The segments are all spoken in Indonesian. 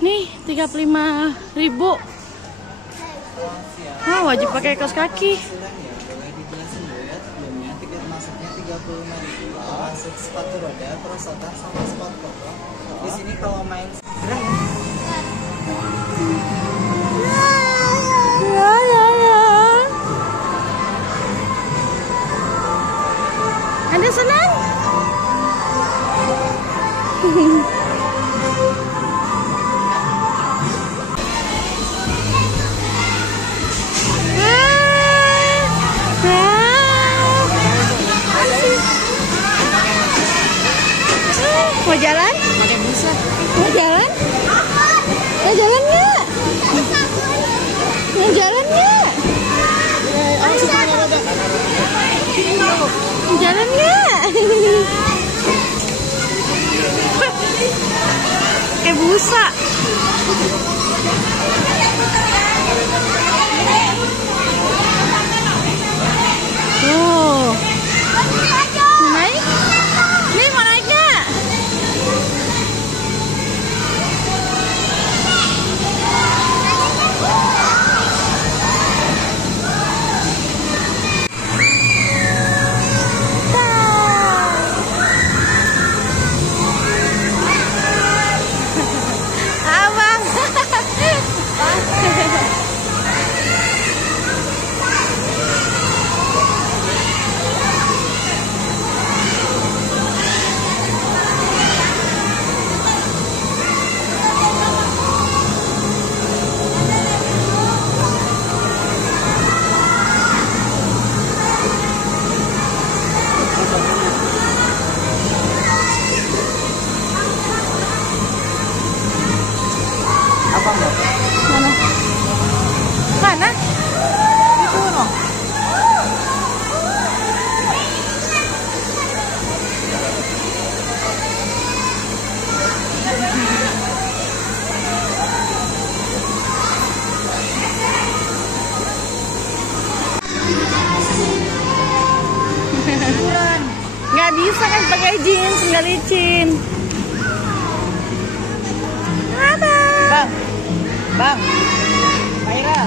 Nih 35.000. Ah, wajib pakai kaos kaki. Boleh dijelasin dulu ya sebelumnya. Tiket masuknya 35.000. Masuk sepatu roda, perosotan sama spot foto. Di sini kalau main Ya. Anda senang? Mau jalan? Mau jalan? Mau jalan nggak? Mau jalan nggak? Mau jalan nggak? Kayak busa. Oh. Naik? Nih mau naik nggak? Abang. apa enggak? Mana? Mana? Itu no. Nggak bisa kan pakai jeans, nggak licin. Bang, bang, Maira.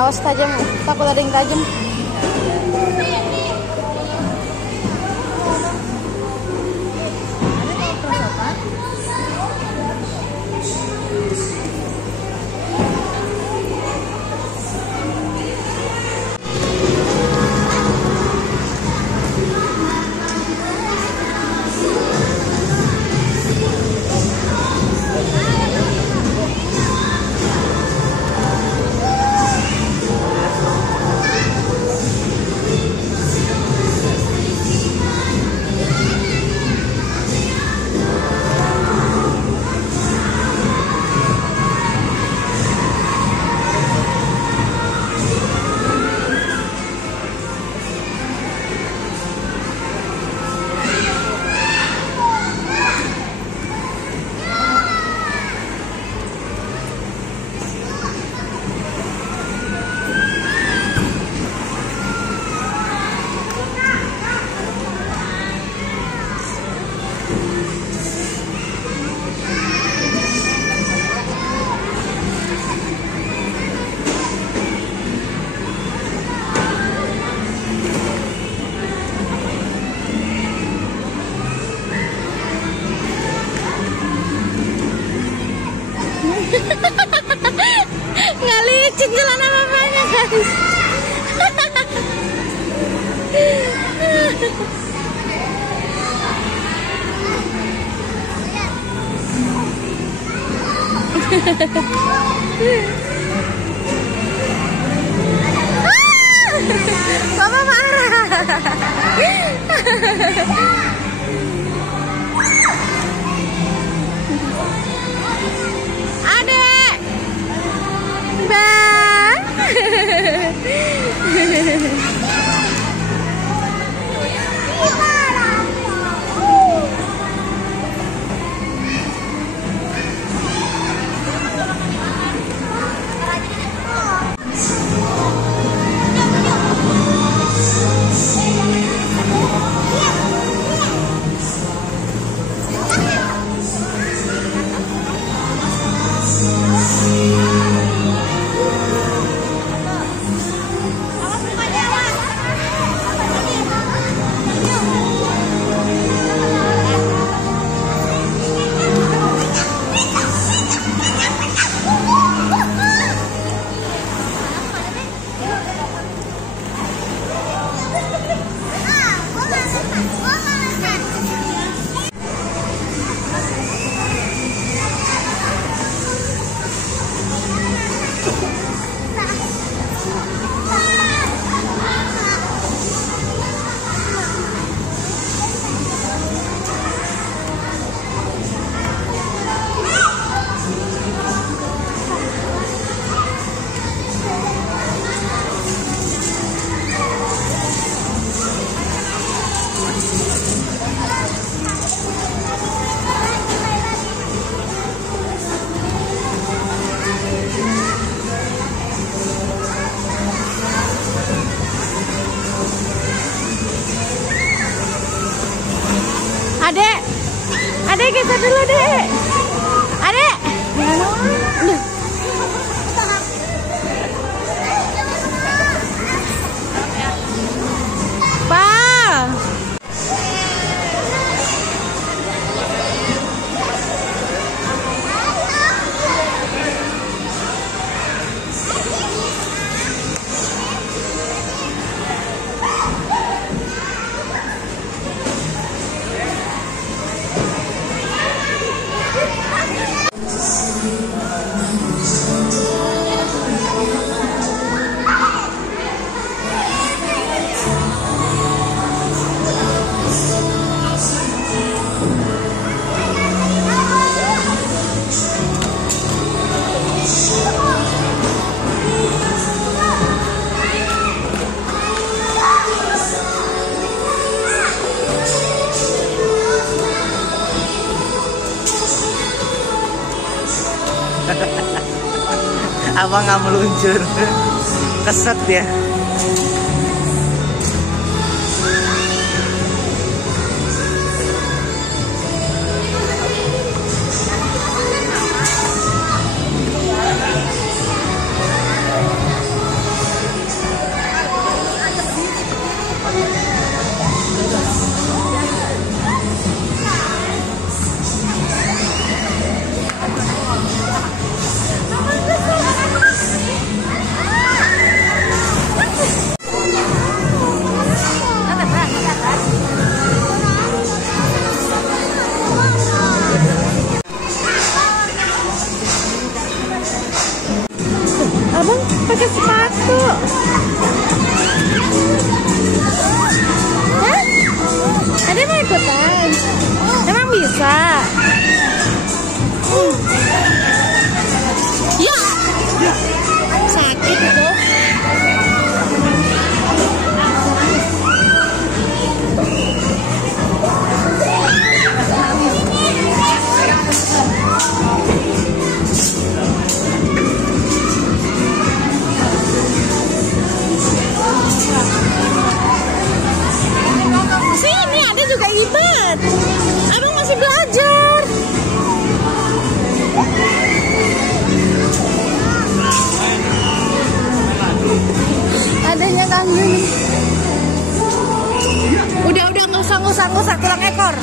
Awas tajam, takut ada yang tajam. Nggak licin celana mamanya guys. Papa marah. Adek, bang. Adek. Adek. Duh. Pa. Abang nggak meluncur, keset ya. Abang pakai sepatu. Hah? Ada mau ikutan? Emang bisa? Ya. Sakit itu. Sini ada juga ribet. Abang masih belajar. Adanya ganggu nih. Udah nggak usah tulang ekor.